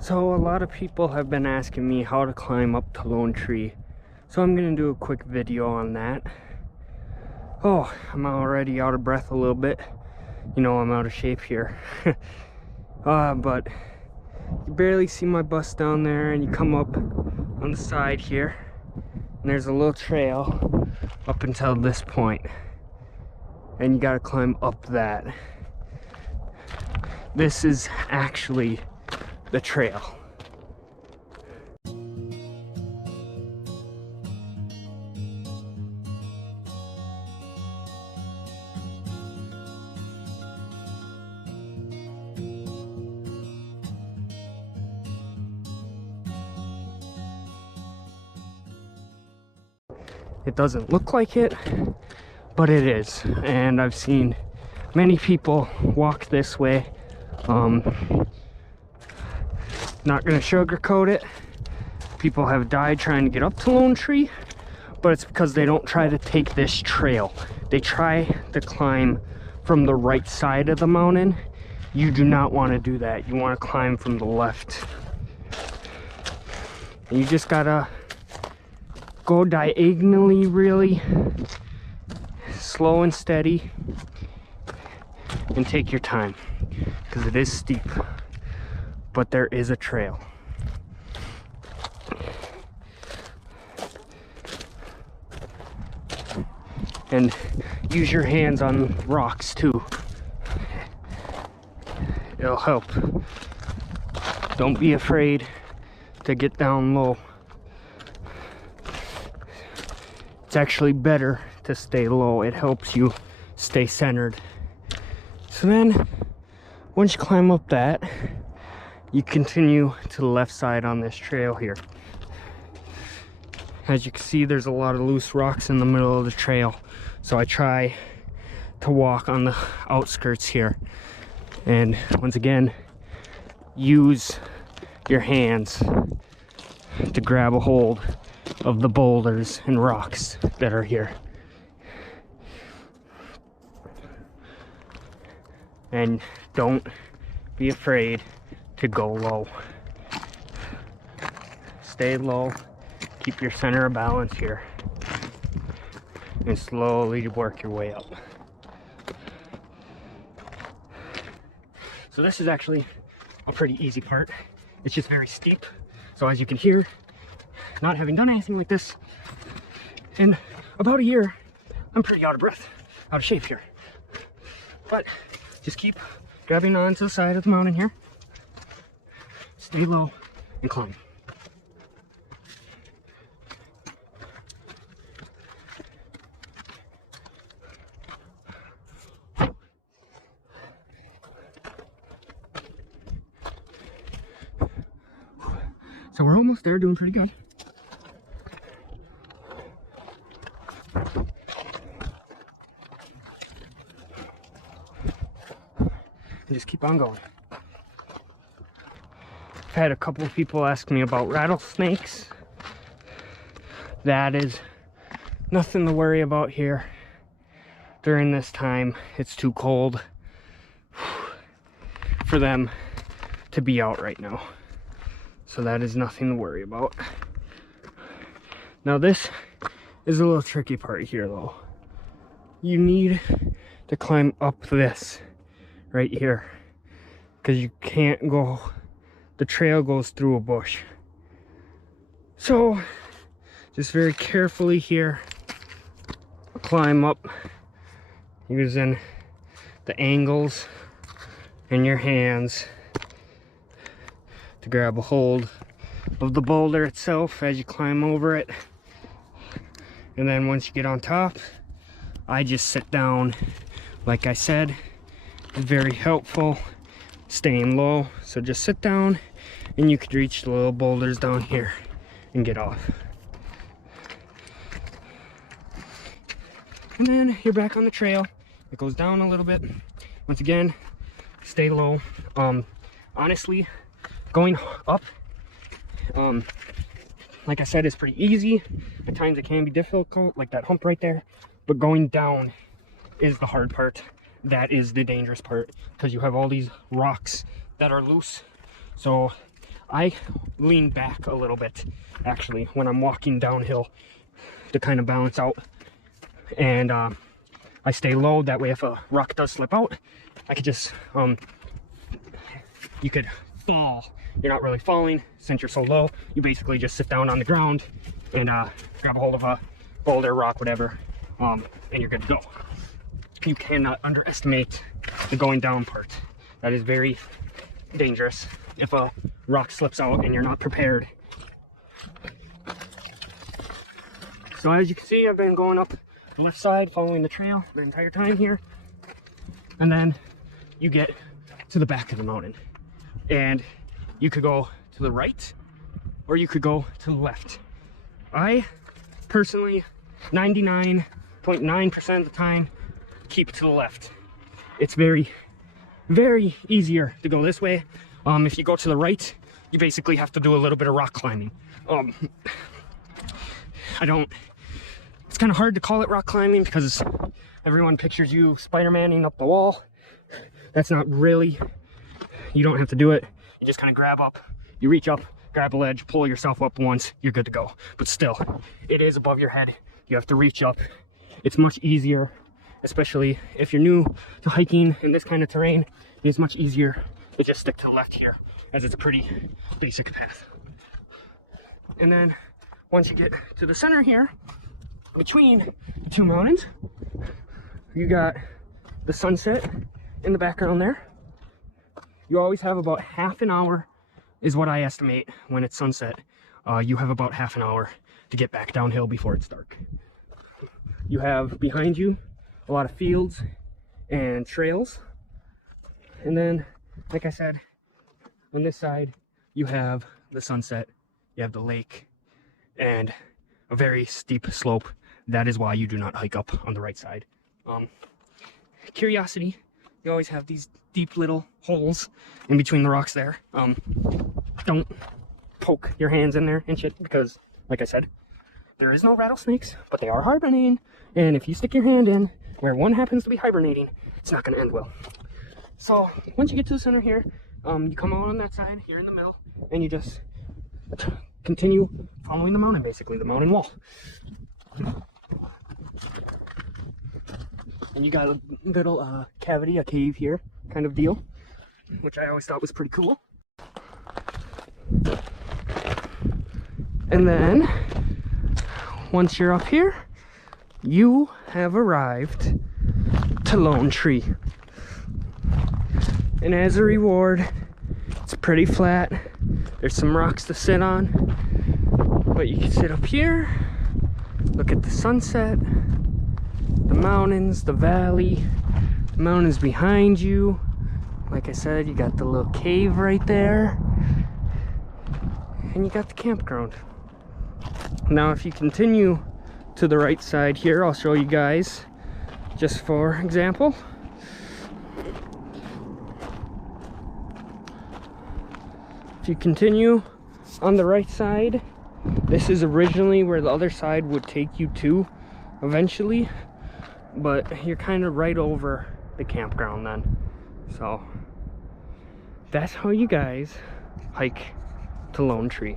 So a lot of people have been asking me how to climb up to Lone Tree. So I'm gonna do a quick video on that. Oh, I'm already out of breath a little bit. You know, I'm out of shape here. But you barely see my bus down there, and you come up on the side here, and there's a little trail up until this point. And you gotta climb up that. This is actually the trail. It doesn't look like it, but it is, and I've seen many people walk this way. Not gonna sugarcoat it. People have died trying to get up to Lone Tree, but it's because they don't try to take this trail. They try to climb from the right side of the mountain. You do not want to do that. You want to climb from the left. And you just gotta go diagonally, really slow and steady, and take your time, because it is steep, but there is a trail. And use your hands on rocks too. It'll help. Don't be afraid to get down low. It's actually better to stay low. It helps you stay centered. So then, once you climb up that, you continue to the left side on this trail here. As you can see, there's a lot of loose rocks in the middle of the trail. So I try to walk on the outskirts here. And once again, use your hands to grab a hold of the boulders and rocks that are here. And don't be afraid to go low. Stay low, keep your center of balance here, and slowly work your way up. So this is actually a pretty easy part. It's just very steep. So as you can hear, not having done anything like this in about a year, I'm pretty out of breath, out of shape here. But just keep grabbing onto the side of the mountain here. Stay low and climb. So we're almost there, doing pretty good. And just keep on going. I've had a couple of people ask me about rattlesnakes. That is nothing to worry about here during this time. It's too cold for them to be out right now. So that is nothing to worry about. Now this is a little tricky part here though. You need to climb up this right here, because you can't go, the trail goes through a bush. So just very carefully here, climb up using the angles in your hands to grab a hold of the boulder itself as you climb over it. And then once you get on top, I just sit down. Like I said, it's very helpful staying low. So just sit down and you could reach the little boulders down here and get off. And then you're back on the trail. It goes down a little bit. Once again, stay low. Honestly, going up, like I said, is pretty easy. At times it can be difficult, like that hump right there, but going down is the hard part. That is the dangerous part, because you have all these rocks that are loose. So I lean back a little bit, actually, when I'm walking downhill to kind of balance out. And I stay low, that way if a rock does slip out, I could just, you could fall. You're not really falling since you're so low. You basically just sit down on the ground and grab a hold of a boulder, rock, whatever, and you're good to go. You cannot underestimate the going down part. That is very dangerous if a rock slips out and you're not prepared. So as you can see, I've been going up the left side, following the trail the entire time here. And then you get to the back of the mountain. And you could go to the right, or you could go to the left. I personally, 99.9% of the time, keep to the left. It's very, very easier to go this way. If you go to the right, you basically have to do a little bit of rock climbing. It's kind of hard to call it rock climbing because everyone pictures you Spider-Maning up the wall. That's not really, you don't have to do it. You just kind of grab up, you reach up, grab a ledge, pull yourself up once, you're good to go. But still, it is above your head. You have to reach up. It's much easier, especially if you're new to hiking in this kind of terrain. It's much easier to just stick to the left here, as it's a pretty basic path. And then once you get to the center here, between the two mountains, you got the sunset in the background there. You always have about half an hour, is what I estimate, when it's sunset. You have about half an hour to get back downhill before it's dark. You have behind you a lot of fields and trails. And then, like I said, on this side, you have the sunset, you have the lake, and a very steep slope. That is why you do not hike up on the right side. Curiosity, you always have these deep little holes in between the rocks there. Don't poke your hands in there and shit, because, like I said, there is no rattlesnakes, but they are hibernating. And if you stick your hand in where one happens to be hibernating, it's not going to end well. So once you get to the center here, you come out on that side here in the middle, and you just continue following the mountain, basically the mountain wall. And you got a little cavity, a cave here kind of deal, which I always thought was pretty cool. And then once you're up here, you have arrived to Lone Tree. And as a reward, it's pretty flat. There's some rocks to sit on, but you can sit up here, look at the sunset, the mountains, the valley, the mountains behind you. Like I said, you got the little cave right there, and you got the campground. Now if you continue to the right side here, I'll show you guys, just for example. If you continue on the right side, this is originally where the other side would take you to eventually, but you're kind of right over the campground then. So that's how you guys hike to Lone Tree.